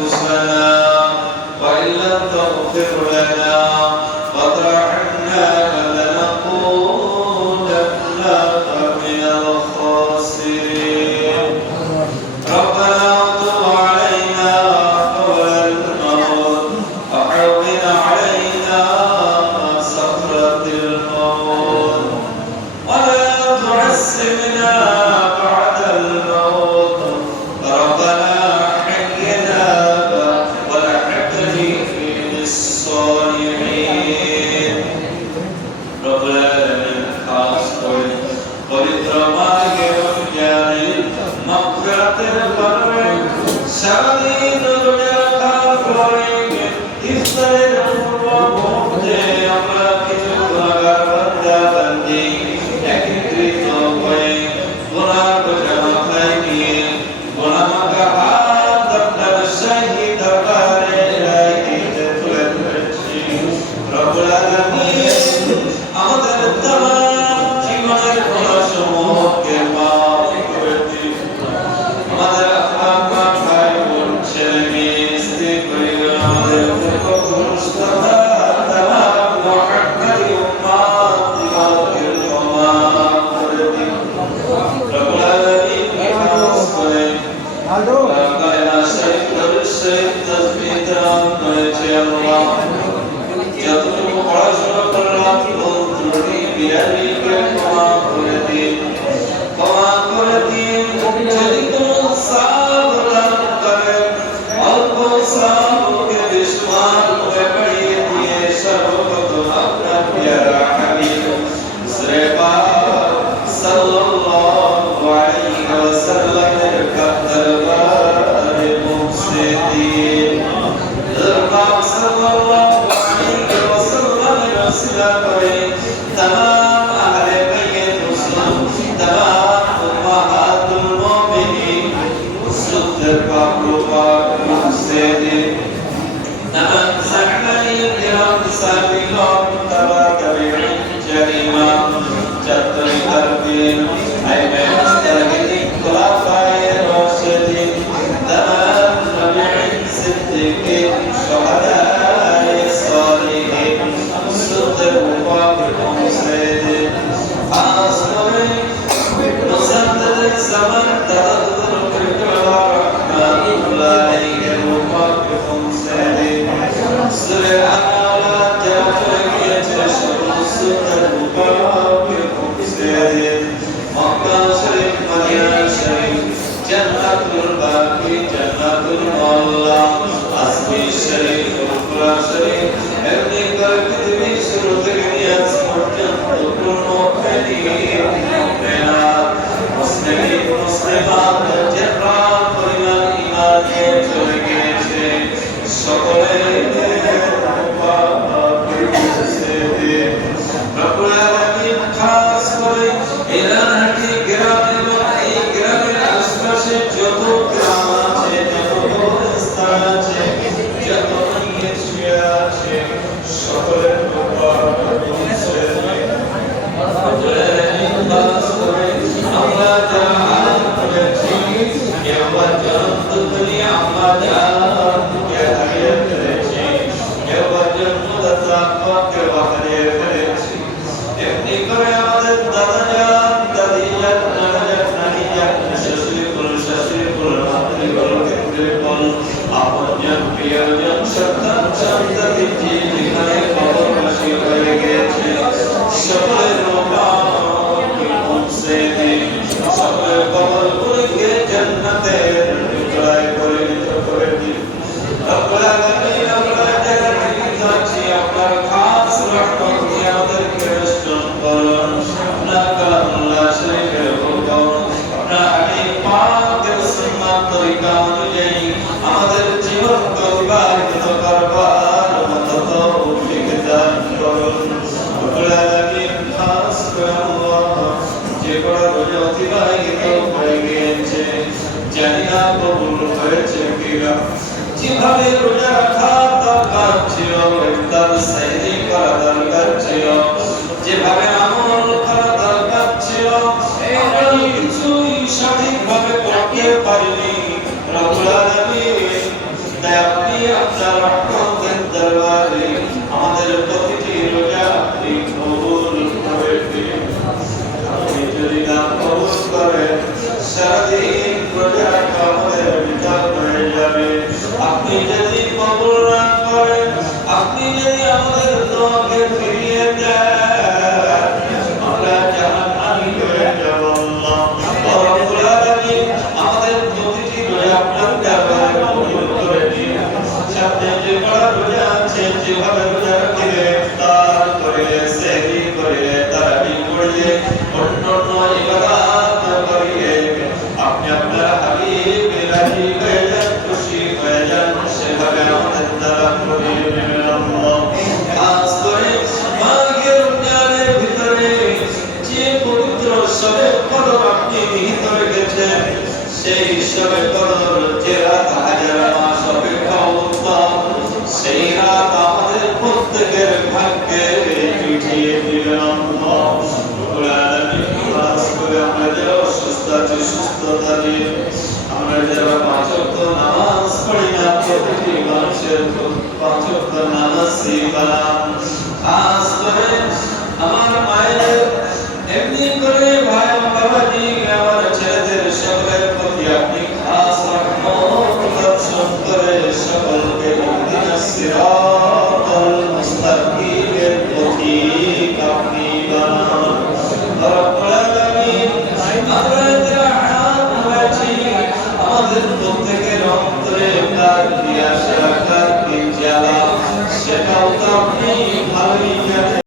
أنفسنا وإن لم تغفر لنا وترحمنا لنكونن من الخاسرين ربنا تب علينا قبل الموت وحرم علينا سكرة الموت ولا تعذبنا بعد الموت ربنا حينا والحقني بالصالحين رب العالمين خاص করে পবিত্র মাকে জানি মাগফিরাতের কারণে সারাদিন রোজা রাখার পরে ইফতারের পূর্ব মুহূর্তে আমরা কিছু গুনাহগার বান্দা বান্দি একত্রিত হয়ে গুনাহ বোঝা মাথায় নিয়ে গুনাহ মাখা হাত আপনার শাহী দরবারে রাখিতে তুলে ধরেছি রব্বুল আলামিন আমাদের तमाम জীবনের গুনাহসমূহকে মাফ করে দিন আমাদের আপনা ভাই বোন ছেলে মেয়ে স্ত্রী পরিবার আমাদের মুস্তফা तमाम মুহাম্মদি উম্মাত দিওয়াকে মাফ করে দিন রব্বুল আলামিন খাস করে কালেমা শরীফ দরুদ শরীফ তাসবিহ তাম করেছে আল্লাহ যতটুকু পড়াশোনা করলাম ভুল ত্রুটি বিরামিকে ক্ষমা করে দিন যদি কোনো সাব দান করেন অল্প সাবকে বিস্মার করে বাড়িয়ে দিয়ে সর্বপ্রথম আপনার প্যারা হাবিব সাল্লাল্লাহু আলাইহি ওয়াসাল্লামের দরবারে পৌঁছে দিন দরবার সাল্লাল্লাহু আলাইহি ওয়াসাল্লামের ওসিলা করে तमाम अहले बैत रसूल तमाम उम्महातुल मोमिनीन सुद्दर पाको पाक से दिन तमाम साहबाए किराम साबिलों तबा कबीर जरीमा चतुर तरबीन ऐ मैं मुस्तरगिन खुलाफाए राशिदीन तमाम नबीन सिद्दीकीन शुहदाए सालिहीन सुद्दर पाक मुसैदिन आसमाने मुसद्दद ज़मान तदद्दुर किरकार रहमतुल्लाहि पाक मुसैदिन सुरआला जाफर के सुद्दर पाक मुसैदिन मक्का शरीफ मदीना शरीफ जन्नतुल बाकी जन्नतुल मौला আসমি শরীফ কুরআন শরীফ এমনি করে পৃথিবীর শুরু থেকে নিয়ে আজ পর্যন্ত কোনো মুসলিম মুসলিমাত যে প্রাণ পরিমাণ ঈমান নিয়ে চলে গিয়েছে সকলের রব্বুল আলামিন খাস করে ইরানহাটি গ্রাম এবং এই গ্রামের আশপাশে যত গ্রাম আছে যত স্থান আছে যত নিয়ে শুয়ে আছে সকলের আমরা যারা আনন্দ করেছি কেউ জন্ম দুনিয়া আমরা যারা হারিয়ে ফেলেছি কেউ জন্ম দাতাকে হারিয়ে ফেলেছি এমনি করে আমাদের দাদা যান দাদি যান নানা যান নানি যান শাশুড়ি বল শাশুড়ি বল মাতৃ বল কেন্দ্রে বল আপন জন প্রিয় জন সন্তান সন্ততি যেখানে কবরবাসী হয়ে গেছে সকলের সকলের কবরগুলোকে জান্নাতের টুকরায় পরিণত করে দিন রব্বুল আলামিন আমরা যারা জীবিত আছি আপনার খাস রহমত দিয়ে আমাদেরকে বেষ্টন করুন আপনার কালামুল্লাহ শরীফের হুকুম আপনার হাবিব পাকের সুন্নাত তরিকা অনুযায়ী আমাদের জীবনকে অতিবাহিত করবার মতো তৌফিক দান করুন রব্বুল আলামিন খাস করে আল্লাহ যে বড় রোজা অতিবাহিত হয়ে গিয়েছে জানি না কবুল হয়েছে কিনা যেভাবে রোজা রাখা দরকার ছিল ইফতার সাইরি করা দরকার ছিল যেভাবে আমল করা দরকার ছিল আমরা কিছুই সঠিকভাবে করতে পারিনি রব্বুল আলামিন তাই আপনি আপনার রহমতের দরবারে আমাদের প্রতিটি রোজা আপনি কবুল করে দিন। আপনি যদি না কবুল করেন সারাদিন রোজা আমাদের বিফল হয়ে যাবে। আপনি যদি কবুল না করেন, আপনি যদি আমাদের দোয়াকে ফিরিয়ে দেন, আমরা জাহান্নামী হয়ে যাব। আল্লাহ রব্বুল আলামিন আমাদের প্রতিটি রোজা আপনার দরবারে কবুল করে দিন। সামনে যে বড় রোজা আছে, যেভাবে রোজা রাখলে, ইফতার করলে, সেহরি করলে, তারাবি করলে, অন্যান্য ইবাদত করলে, আপনি আপনার হাবিব রাজি হয়ে যান, খুশি হয়ে যান, সেভাবে আমাদের দ্বারা করিয়ে নেবেন আল্লাহ। খাস করে মাঘের রমজানের ভিতরে যে পবিত্র শবে কদর আপনি নিহিত রেখেছেন, সেই শবে কদর যে রাত হাজার মাস অপেক্ষা উত্তম, সেই রাত আমাদের প্রত্যেকের ভাগ্যে জুটিয়ে দিবেন আল্লাহ। রব্বুল আলামিন খাস করে আমরা যারা অসুস্থ আছি সুস্থতা দিন। আমরা যারা পাঁচ ওয়াক্ত নামাজ পড়ি না, প্রতিটি মানুষের পাঁচ ওয়াক্ত নামাজি বানান। খাস করে আমার মায়ের এমনি করে